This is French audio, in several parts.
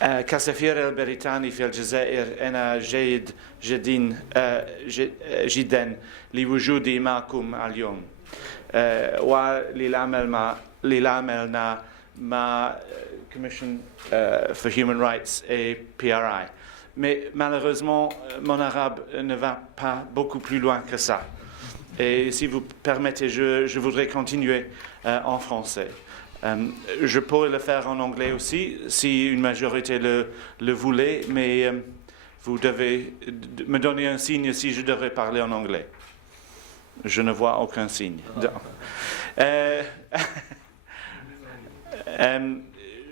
كسفير البريطاني في الجزائر أنا جيد جدا لوجودي معكم اليوم وللعمل مع Commission for Human Rights et PRI. Mais malheureusement, mon arabe ne va pas beaucoup plus loin que ça. Et si vous permettez, je voudrais continuer en français. Je pourrais le faire en anglais aussi, si une majorité le voulait, mais vous devez me donner un signe si je devrais parler en anglais. Je ne vois aucun signe.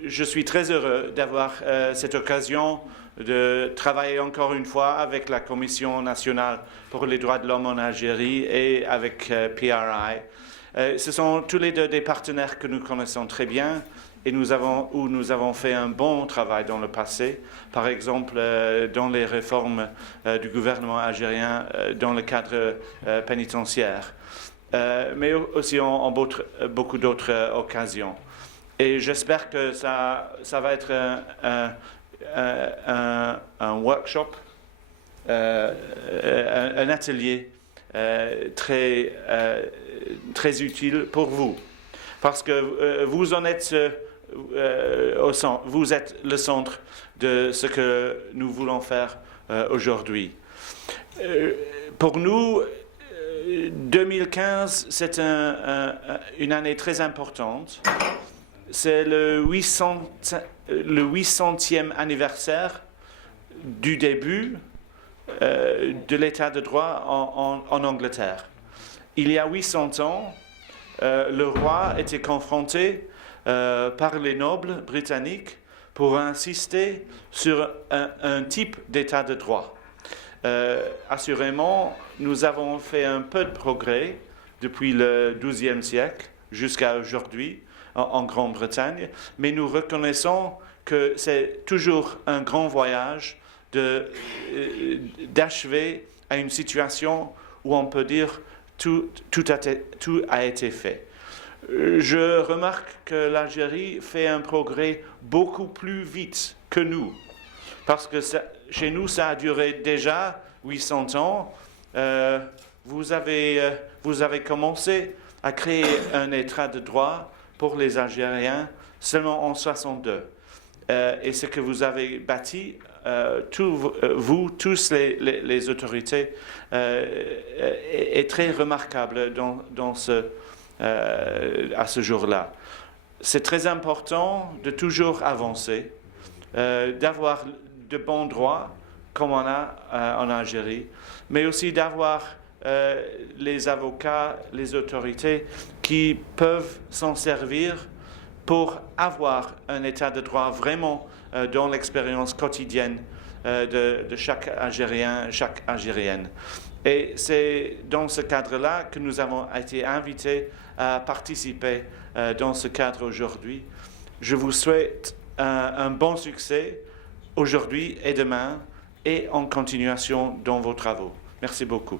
Je suis très heureux d'avoir cette occasion de travailler encore une fois avec la Commission nationale pour les droits de l'homme en Algérie et avec PRI. Ce sont tous les deux des partenaires que nous connaissons très bien et nous avons fait un bon travail dans le passé, par exemple dans les réformes du gouvernement algérien dans le cadre pénitentiaire, mais aussi en beaucoup d'autres occasions. Et j'espère que ça va être un workshop, un atelier très utile pour vous, parce que vous en êtes au centre, vous êtes le centre de ce que nous voulons faire aujourd'hui. Pour nous, 2015, c'est une année très importante. C'est le 800e anniversaire du début de l'état de droit en Angleterre. Il y a 800 ans, le roi était confronté par les nobles britanniques pour insister sur un type d'état de droit. Assurément, nous avons fait un peu de progrès depuis le XIIe siècle jusqu'à aujourd'hui en Grande-Bretagne, mais nous reconnaissons que c'est toujours un grand voyage d'achever à une situation où on peut dire tout a été fait. Je remarque que l'Algérie fait un progrès beaucoup plus vite que nous, parce que chez nous, ça a duré déjà 800 ans. Vous avez commencé à créer un état de droit pour les Algériens seulement en 62. Et ce que vous avez bâti, tous les autorités, est très remarquable à ce jour-là. C'est très important de toujours avancer, d'avoir de bons droits comme on a en Algérie, mais aussi d'avoir les avocats, les autorités qui peuvent s'en servir pour avoir un état de droit vraiment dans l'expérience quotidienne de chaque Algérien, chaque Algérienne. Et c'est dans ce cadre-là que nous avons été invités à participer dans ce cadre aujourd'hui. Je vous souhaite un bon succès aujourd'hui et demain et en continuation dans vos travaux. Merci beaucoup.